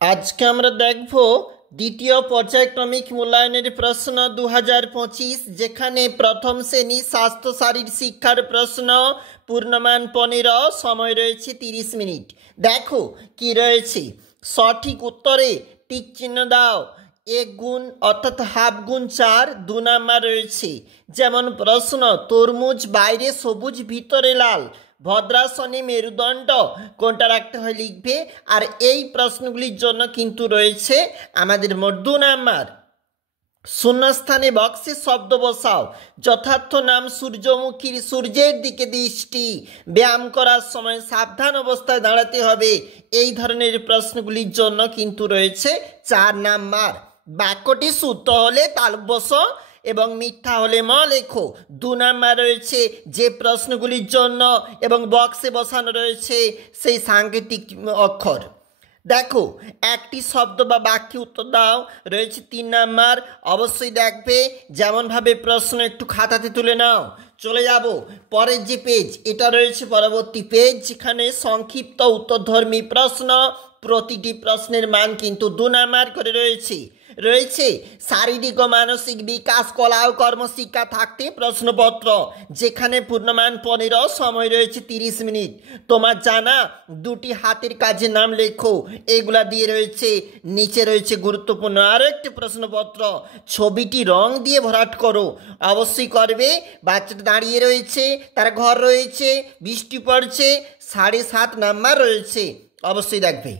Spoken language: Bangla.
আজকে আমরা দেখব দ্বিতীয় পর্যায়ক্রমিক মূল্যায়নের প্রশ্ন 2025, যেখানে প্রথম শ্রেণী স্বাস্থ্য শারীর শিক্ষার প্রশ্ন, পূর্ণমান 15, সময় রয়েছে 30 মিনিট। দেখো কি রয়েছে, সঠিক উত্তরে টিক চিহ্ন দাও। 1 গুণ অর্থাৎ হাফ গুণ 4, 2 নাম্বার রয়েছে। যেমন প্রশ্ন, তরমুজ বাইরে সবুজ ভিতরে লাল, ভদ্রাসনে মেরুদণ্ড, কোনটা রাখতে হয় লিখবে। আর এই প্রশ্নগুলির জন্য কিন্তু রয়েছে আমাদের মোট 2 নাম্বার। শূন্যস্থানে বক্সে শব্দ বসাও। যথার্থ নাম সূর্যমুখীর, সূর্যের দিকে দৃষ্টি, ব্যায়াম করার সময় সাবধান অবস্থায় দাঁড়াতে হবে। এই ধরনের প্রশ্নগুলির জন্য কিন্তু রয়েছে 4 নাম্বার। বাক্যটি সূত্র হলে তালব্য বস এবং মিথ্যা হলে ম লেখো। 2 নাম্বার রয়েছে যে প্রশ্নগুলির জন্য এবং বক্সে বসানো রয়েছে সেই সাংকেতিক অক্ষর। দেখো একটি শব্দ বা বাক্যে উত্তর দাও, রয়েছে 3 নাম্বার। অবশ্যই দেখবে যেমনভাবে প্রশ্ন একটু খাতাতে তুলে নাও। চলে যাব পরের যে পেজ, এটা রয়েছে পরবর্তী পেজ, যেখানে সংক্ষিপ্ত উত্তরধর্মী প্রশ্ন। প্রতিটি প্রশ্নের মান কিন্তু 2 নাম্বার করে রয়েছে। শারীরিক ও মানসিক বিকাশ, কলা ও কর্মশিক্ষা থাকতে প্রশ্নপত্র, যেখানে পূর্ণমান 15, সময় রয়েছে 30 মিনিট। তোমার জানা 2টি হাতের কাজের নাম লেখো, এগুলা দিয়ে রয়েছে। নিচে রয়েছে গুরুত্বপূর্ণ আরও একটি প্রশ্নপত্র, ছবিটি রং দিয়ে ভরাট করো। অবশ্যই করবে। বাচ্চাটা দাঁড়িয়ে রয়েছে, তার ঘর রয়েছে, বৃষ্টি পড়ছে, 7.5 নাম্বার রয়েছে, অবশ্যই দেখবে।